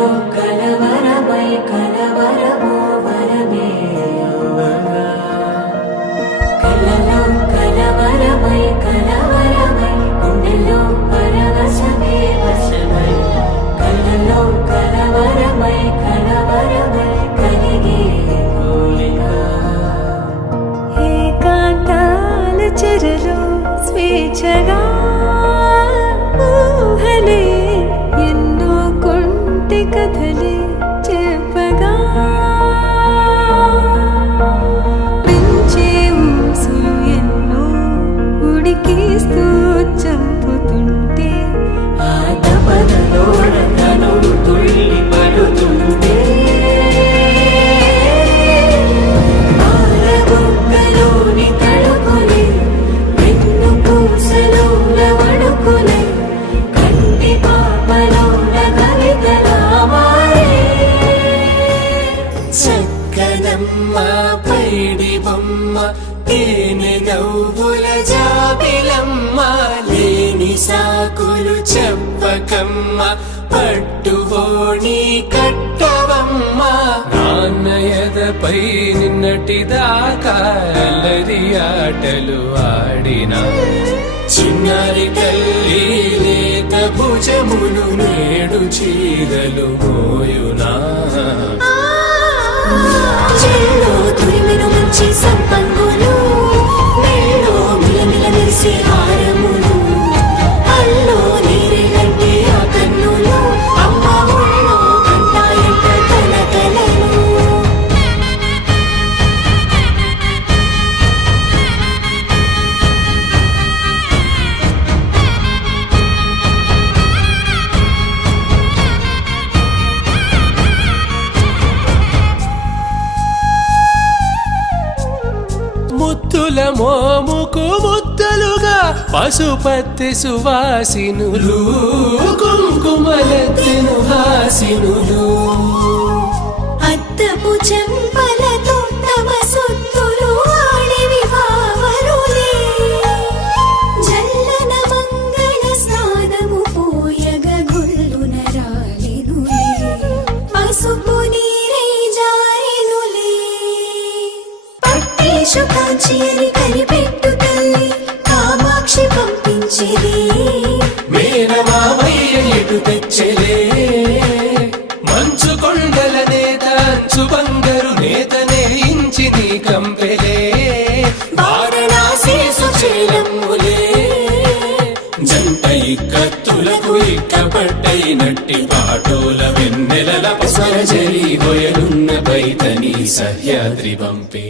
కలలో కలవరమై కలవరమో వరమే అవ్వగా కలలో కలవరమై కలవరమై గుండెలో పరవశమే వశమై కలలో కలవరమై కలవరమై కలిగే కోరిక ఏకాంతాల చెరలో స్వేచ్ఛగా ఊహలే ఎన్నో కొంటె కథలే చెప్పగా పెంచే ఊసులు ఎన్నో ఉడికిస్తూ చంపుతుంటే ఆ తపనలో రంగనుడు తుళ్ళి పడుతుంటే పాలబుగ్గలోని తడుకులే వెన్ను పూసలోన వడుకులే కంటి పాపలోన కవితలా మారే చక్కనమ్మ పైడి బొమ్మ తేనె నవ్వుల జాబిలమ్మ లేని సాకులు చెప్పకమ్మ పట్టువోణి కట్టవమ్మ నాన్నయదపై నిన్నటిదాకా అల్లరి ఆటలు ఆడినా చిన్నారి తల్లి లేత భుజములు నేడు చీరలు మోయునా చెల్లో తురిమిన మంచి సంపంగులు మేలో మిలమిల మెరిసే హారములు అల్లో నీరే కంటే ఆ కన్నులు అమ్మ ఒళ్ళో కంటాయంట కలకలను ముత్తుల మోముకు ముద్దలుగా పశుపతి సువాసినులు కుంకుమలెత్తెను హాసినులు అద్దపు చెంపలతో తమ సొత్తులు ఆడివి భావరులే జల్లన మంగళ స్నానము పోయగ గొల్లున రాలినులే పసుపు నీరై జారినులే పట్టేశు కాంచియని కనిపెట్టు తల్లి కామాక్షి పంపించిరి మేనమామయ్య ఎటు తెచ్చలే మంచు కొండల నేత అంచు బంగారు నేత నేయించి నీ కంపెలే వారణాసి సుచేలమ్ములే జంట ఇక్కత్తులకు ఇక్కపట్టైనట్టి పాటోల వెన్నెలల పసరజలి హొయలున్న పైతని సహ్యాద్రి పంపే